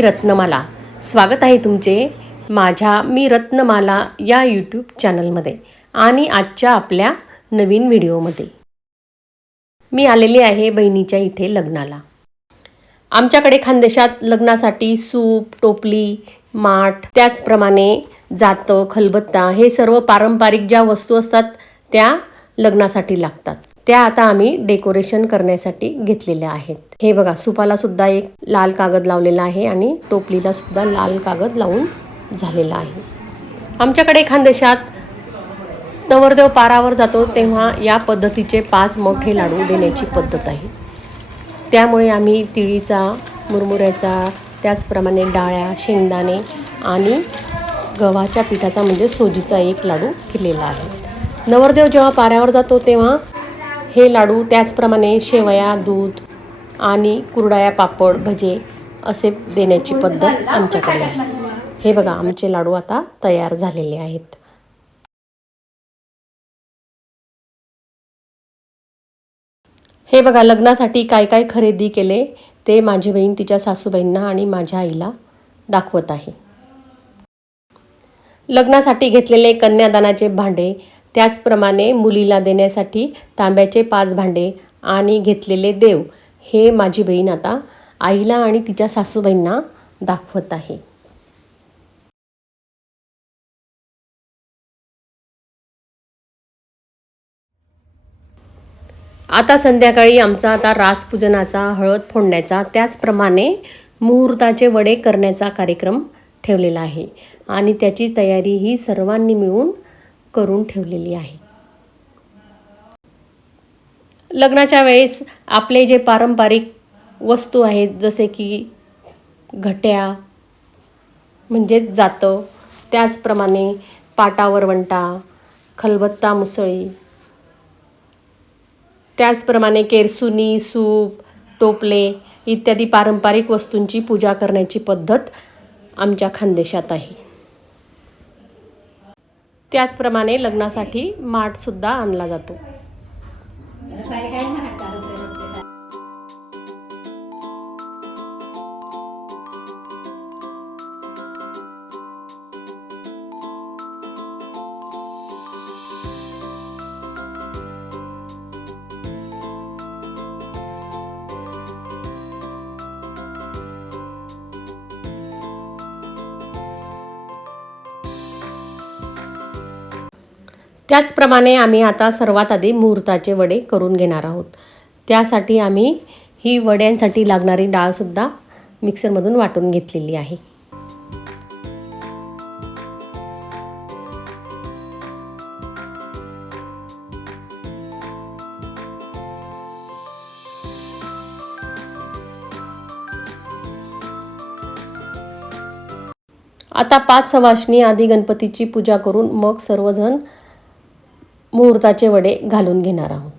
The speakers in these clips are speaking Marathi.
मी रत्नमाला. स्वागत आहे तुमचे माझ्या मी रत्नमाला या यूट्यूब चॅनलमध्ये आणि आजच्या आपल्या नवीन व्हिडिओमध्ये. मी आलेली आहे बहिणीच्या इथे लग्नाला. आमच्याकडे खानदेशात लग्नासाठी सूप, टोपली, माठ, त्याचप्रमाणे जातं, खलबत्ता हे सर्व पारंपरिक ज्या वस्तू असतात त्या लग्नासाठी लागतात. त्या आता आम्ही डेकोरेशन करण्यासाठी घेतलेल्या आहेत. हे बघा, सुपाला सुद्धा एक लाल कागद लावलेला आहे आणि टोपलीला सुद्धा लाल कागद लावून झालेला आहे. आमच्याकडे खानदेशात नवरदेव पारावर जातो तेव्हा या पद्धतीचे 5 मोठे लाडू देण्याची पद्धत आहे. त्यामुळे आम्ही तिळीचा, मुरमुऱ्याचा, त्याचप्रमाणे डाळ्या, शेंगदाणे आणि गव्हाच्या पिठाचा म्हणजे सोजीचा एक लाडू केलेला आहे. नवरदेव जेव्हा पाऱ्यावर जातो तेव्हा हे लाडू, त्याचप्रमाणे शेवया, दूध आणि कुरडया, पापड, भजे असे देण्याची पद्धत आमच्याकडे आहे. हे बघा, आमचे लाडू आता तयार झालेले आहेत. हे बघा, लग्नासाठी काय काय खरेदी केले ते माझी बहीण तिच्या सासूबाईंना आणि माझ्या आईला दाखवत आहे. लग्नासाठी घेतलेले कन्यादानाचे भांडे, त्याचप्रमाणे मुलीला देण्यासाठी तांब्याचे 5 भांडे आणि घेतलेले देव हे माझी बहीण आता आईला आणि तिच्या सासूबाईंना दाखवत आहे. आता संध्याकाळी आमचा आता रासपूजनाचा, हळद फोडण्याचा, त्याचप्रमाणे मुहूर्ताचे वडे करण्याचा कार्यक्रम ठेवलेला आहे आणि त्याची तयारी ही सर्वांनी मिळून करून ठेवलेली आहे. लग्नाच्या वेळेस आपले जे पारंपरिक वस्तू आहेत जसे की घट्या म्हणजे जातं, त्याचप्रमाणे पाटावर वंटा, खलबत्ता, मुसळी, त्याचप्रमाणे केरसुनी, सूप, टोपले इत्यादी पारंपरिक वस्तूंची पूजा करण्याची पद्धत आमच्या खानदेशात आहे. त्याचप्रमाणे लग्नासाठी माठसुद्धा आणला जातो. त्याचप्रमाणे आम्ही आता सर्वात आधी मुहूर्ताचे वडे करून घेणार आहोत. त्यासाठी आम्ही ही वड्यांसाठी लागणारी डाळसुद्धा मिक्सरमधून वाटून घेतलेली आहे. आता 5 सवाष्णी आधी गणपतीची पूजा करून मग सर्वजण मुहूर्ताचे वडे घालून घेणार आहोत.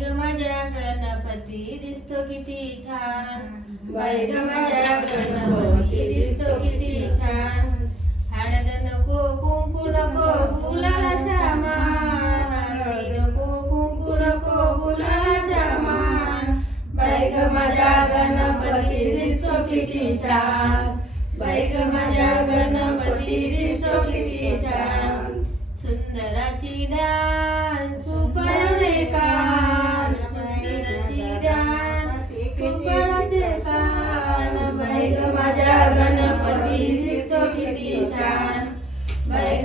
ग माझ्या गणपती दिसतो किती छान, बाई ग माझ्या गणपती दिसतो किती छान. हळद नको कुंकू नको गुलालाच्या मान, हळद नको कुंकू नको गुलालाच्या मान. बाई ग माझ्या गणपती दिसतो किती छान, बाई ग माझ्या गणपती दिसतो किती छान. सुंदराची ध्यान सुपळणे कान, सुंदराची ध्यान सुपळाचे कान. बाई ग माझ्या गणपती दिसतो किती छान, बाई ग.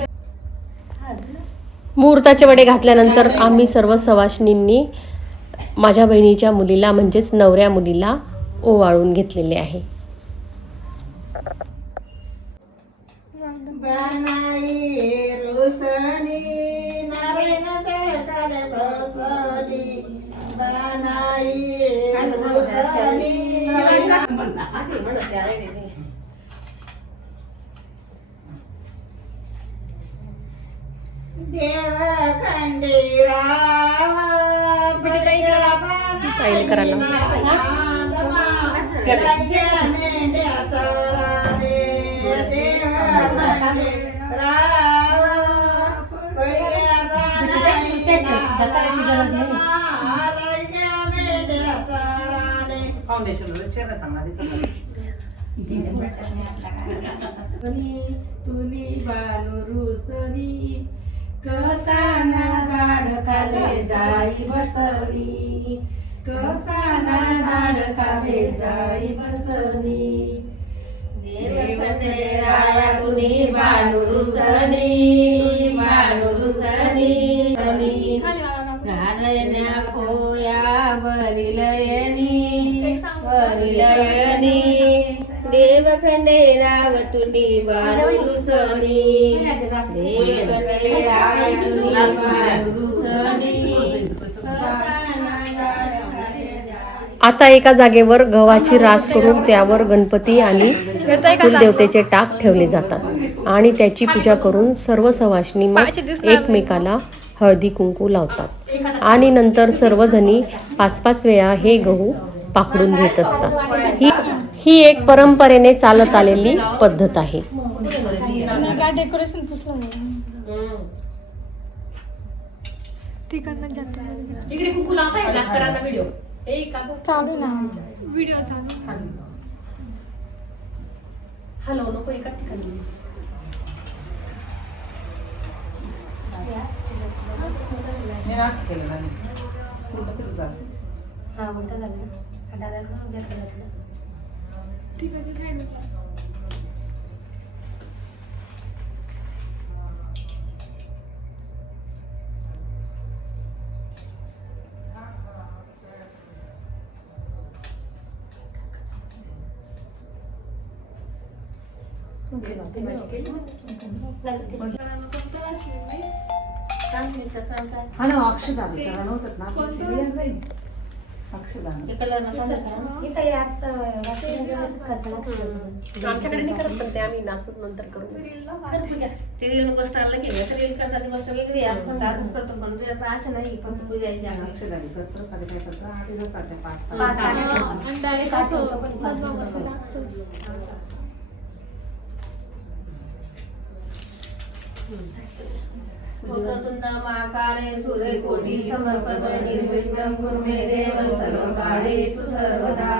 मुहूर्ताचे वडे घातल्यानंतर आम्ही सर्व सवाष्णींनी माझ्या बहिणीच्या मुलीला म्हणजेच नवऱ्या मुलीला ओवाळून घेतलेले आहे. देव खंडेराव ताईने करायला मेंढ्याचा देव खंडेराव तुली बानुरुसनी कसाना दाड खाले जाई बसली, कसाना दाड खाले जाई बसली. देव खंडेराया तुनी बानुरुसनी बानुरुसनी घालण्या खोया वरिलयनी वरिलयनी. देव खंडेराव तुनी बानुरुसनी देव खंडेराव तुनी बानुरुसनी. आता एका जागेवर गव्हाची रास करून त्यावर गणपती आणि कुलदेवतेचे टाक ठेवले जातात आणि त्याची पूजा करून सर्व सवाष्णी मग एकमेकाला हळदी कुंकू लावतात आणि नंतर सर्वजणी 5-5 वेळा हे गहू पाकडून घेत असतात. ही एक परंपरेने चालत आलेली पद्धत आहे. इकडे कुकू लावताय ना करा व्हिडिओ चालू ना व्हिडिओ चालू हॅलो नको एका ठिकाणी आमच्याकडे नाही करत पण ते आम्ही नाचत नंतर करू. ते रील गोष्ट आणलं की रील करताना गोष्ट वेगळी आहे. आपण असंच करतो पण असं नाही पण पूजायची वक्रतुंड महाकाले सूर्यकोटि समर्पण निर्विघ्नं कुरु मे देव सर्वकार्येषु सर्वदा.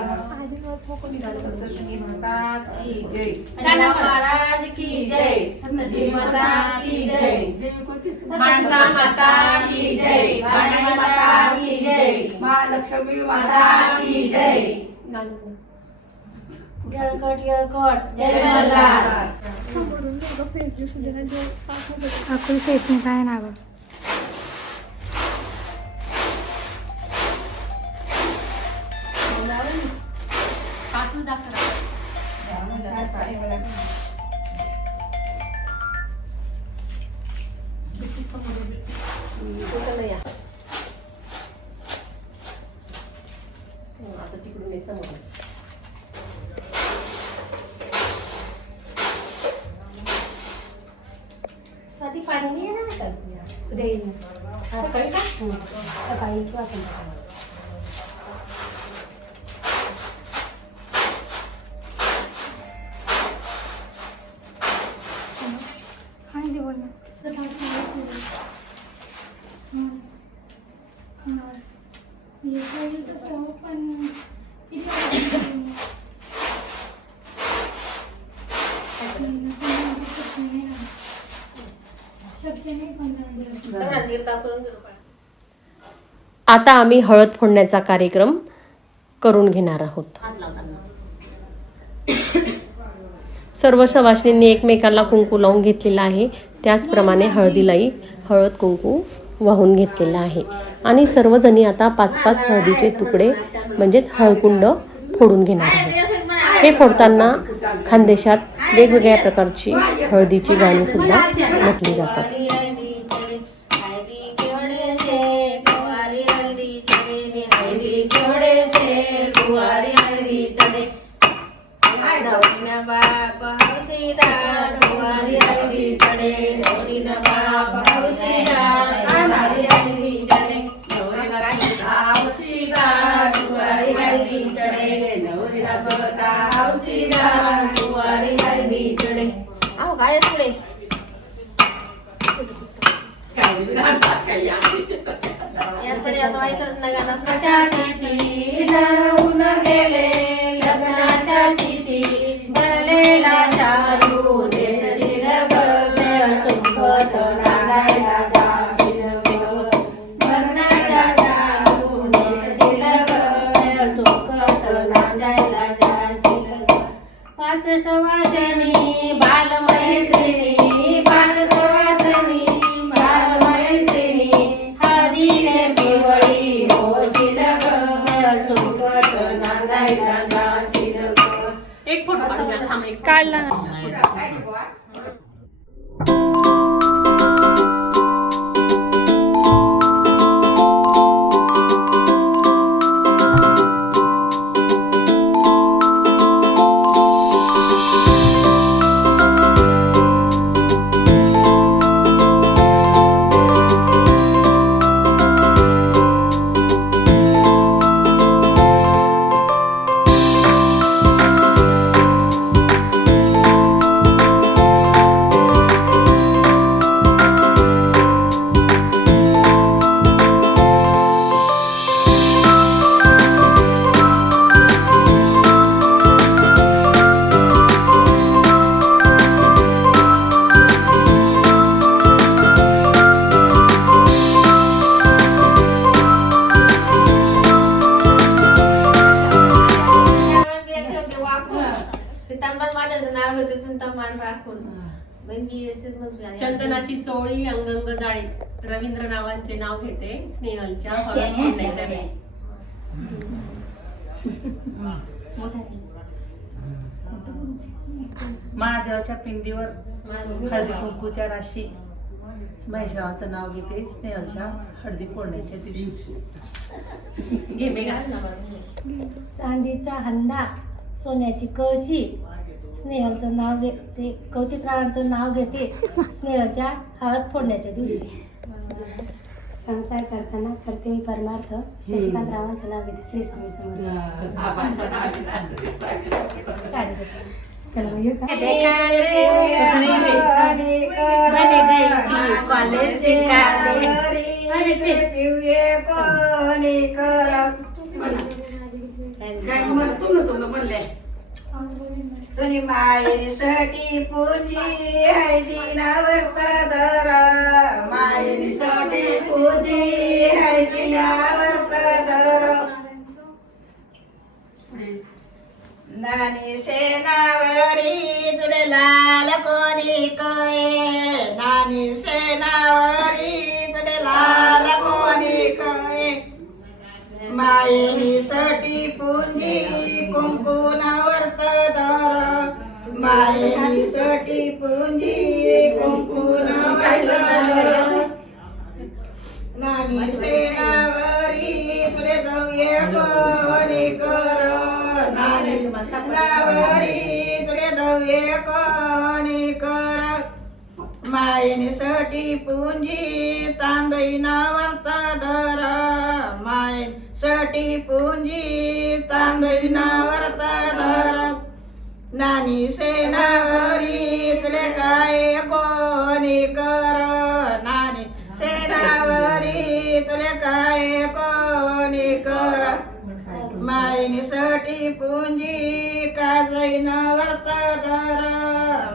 सप्तशृंगी माता की जय, गणपती महाराज की जय, सप्तशृंगी माता की जय, मनसा माता की जय, वाणी माता की जय, महालक्ष्मी माता की जय. येळकोट येळकोट जय मल्हार. समोरून दोघं फेस दिसू दे ना जो आपण फेस नाही काय ना गं आता तिकडून समोर पाणी नाही येणार का? देईल सकाळी का? सकाळी किंवा संध्याकाळी आता आम्ही हळद फोडण्याचा कार्यक्रम करून घेणार आहोत. सर्व सवाष्णींनी एकमेकांना कुंकू लावून घेतलेला आहे. त्याचप्रमाणे हळदीलाही हळद कुंकू वाहून घेतलेला आहे. आणि सर्वजणी आता 5-5 हळदीचे तुकडे म्हणजेच हळकुंड फोडून घेणार आहेत. हे फोडताना खानदेशात वेगवेगळ्या प्रकारची हळदीची गाणी सुद्धा म्हटली जातात. बाप हौसीदार कुवारी हळदी चढे, नवरीनं बाप हौसीदार कुवारी हळदी चढे, नवरीला हौसीदार कुवारी हळदी चढे, नवरीला बघता हौसीदार कुवारी हळदी चढे. अहो काय पुढे यापुढे आता ऐकत ना गाणं किती जाऊन गेले लग्नाच्या चिठी भरलेला शालू नेसशील गं तुमकत नागायला जाशील गं, लग्नाच्या शालू नेसशील गं तुमकत नागायला जाशील गं. 5 सवासणी बालमैत्रिणी, 5 सवासणी बालमैत्रिणी, हळदीने पिवळी होशील गं तुमकत नागायला जाशील गं. एक फोटो काढूया थांब एक काढला ना. चंदनाची चोळी अंगंग जाळी रवींद्र नावांचे नाव घेते स्नेहलच्या हळद फोडण्याच्या वेळी. महादेवाच्या पिंडीवर हळदी कुंकूच्या राशी महेशरावाचं नाव घेते स्नेहलच्या हळदी फोडण्याच्या दिवशी. घे बेगा चांदीचा हंडा, सोन्याची कळशी, स्नेहलचं नाव घेते, कौतिकरावांचं नाव घेते स्नेहलच्या हळद फोडण्याच्या दिवशी. संसार करताना करते मी परमार्थ, शशिकांत रावांचं नाव घेते श्री स्वामी समर्थ. चला मग येऊ का? कॉलेज तुझी मायेसाठी पूजी हळदी नावर्त धर, मायेसाठी पूजी हळदी नावर्त धर. नानी सेनावरी तुले लाल कोणी कळे, नानी सेनावरी तुले लाल कोणी कळे. मायेनी साठी पुंजी कुंकुन वर्त धर, मायेनी साठी पुंजी कुंकुन वर्त धर. नानी सेनावरी तुले गव्य कोणी कर, नानी सेनावरी तुले गव्य कोणी कर. मायेनी साठी पुंजी तांदळीना वर्त धर, मायेनी साठी पुंजी तांदळीना वर्त धर. नानी सेनावरी तुले काय कोणी कर, नानी सेनावरी तुले काय कोणी कर. मायनी सटी पुंजी का जैन वर्त धर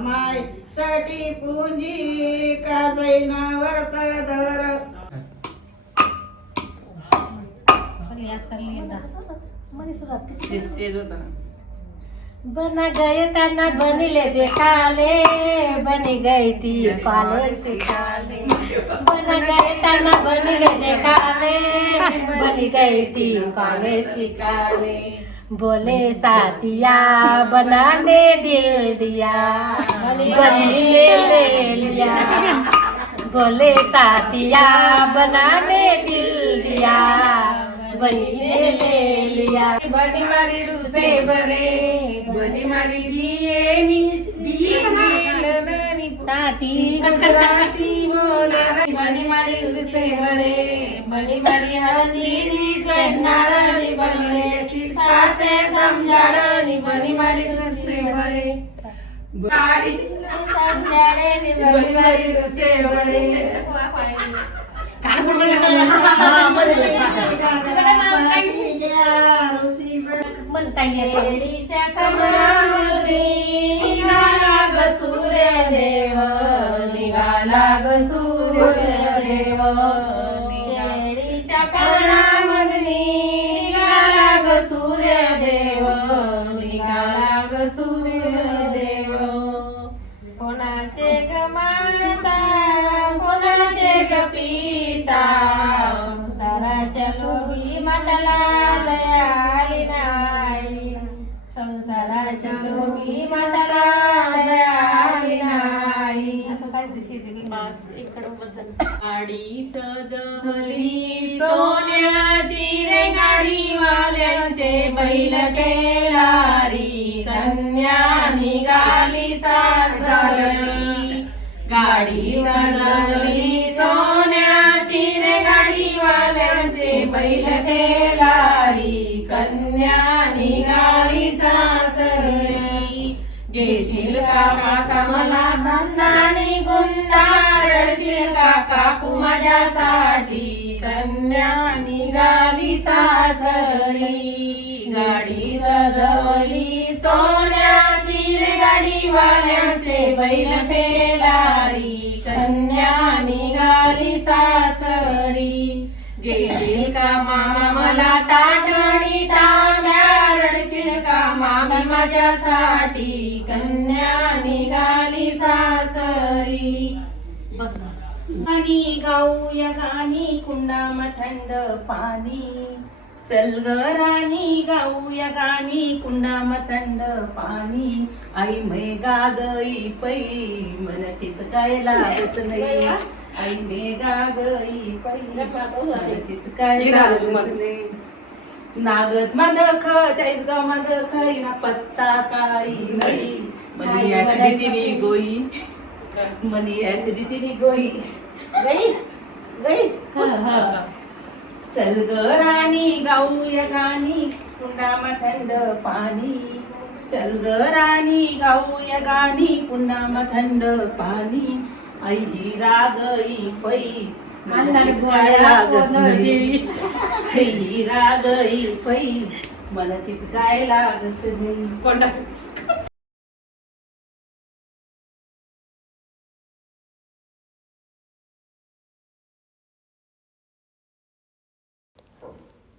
माय सटी पुंजी का जैन वर्त धर बना गए तना बनिले देखाले बनी गई थी कॉलेज सिखाले बना गए तना बनिले देखाले बनी गई थी कॉलेज सिखाले बोले साथिया बनाने दिल दिया बनी ले लिया बोले साथिया बनाने दिल दिया बनी ले लिया बनी मारी रूसे बरे बनी मारी बनी मारी रूसे बरे बनी मारी हल्दी नारळी बनले सासे समजाडणी बनी मारी रूसे बरे गाडी समजाडे बनी मारी रूसे बरे म्हणता येडीच्या कमळामध्ये निघाला ग सूर्यदेव निघाला ग सूर्यदेव केळीच्या कमळामध्ये निघाला ग सूर्यदेव निघाला ग सूर्यदेव कोणाचे ग माता कोणाचे ग पिता संसाराच्या लोभी माताला दया आली नाही संसाराच्या लोभी माताला दया आली नाही असं काहीतरी गाडी सजवली सोन्याची रे गाडी वाल्यांचे बैल केलारी कन्या निघाली सासरी गाडी सजवली सोन्याची रे गाडी वाल्यांचे बैल केलारी कन्या निघाली सासरी घेशील का काका मला धंदानी गुंडारशील का काकू माझ्यासाठी कन्या निघाली सासरी गाडी सजवली सोन्याची रे गाडी वाल्यांचे बैल फेलारी कन्या निघाली सासरी घेशील का मामा मला ताटणी तांब्या रडशील का मामी माझ्यासाठी कन्या निघाली सासरी बस गाणी गाऊया गाणी कुंडाम थंड पाणी चल ग राणी गाऊया गाणी कुंडाम थंड पाणी आई मै गागई पै मन चितकाय लागत नाही आई मै गागई पै मन चितकाय लागत नाही नागत माद खायच ग माद खाईना पत्ता काही नाही मनी ऍसिडिटी गोई मनी ऍसिडिटी गोई गई गई चल ग राणी गाऊया गाणी कुंडामा थंड पाणी चल ग राणी गाऊया गाणी कुंडामा थंड पाणी आई ही रागई पै अंधारी लागत गोळ्या नाही ही रागई पै मला चितकाय लागत नाही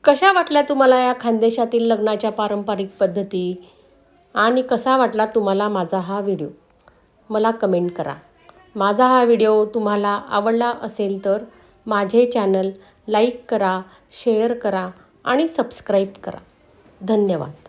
कशा वाटल्या तुम्हाला या खानदेशातील लग्नाच्या पारंपरिक पद्धती आणि कसा वाटला तुम्हाला माझा हा व्हिडिओ मला कमेंट करा. माझा हा व्हिडिओ तुम्हाला आवडला असेल तर माझे चॅनल लाईक करा, शेअर करा आणि सबस्क्राईब करा. धन्यवाद.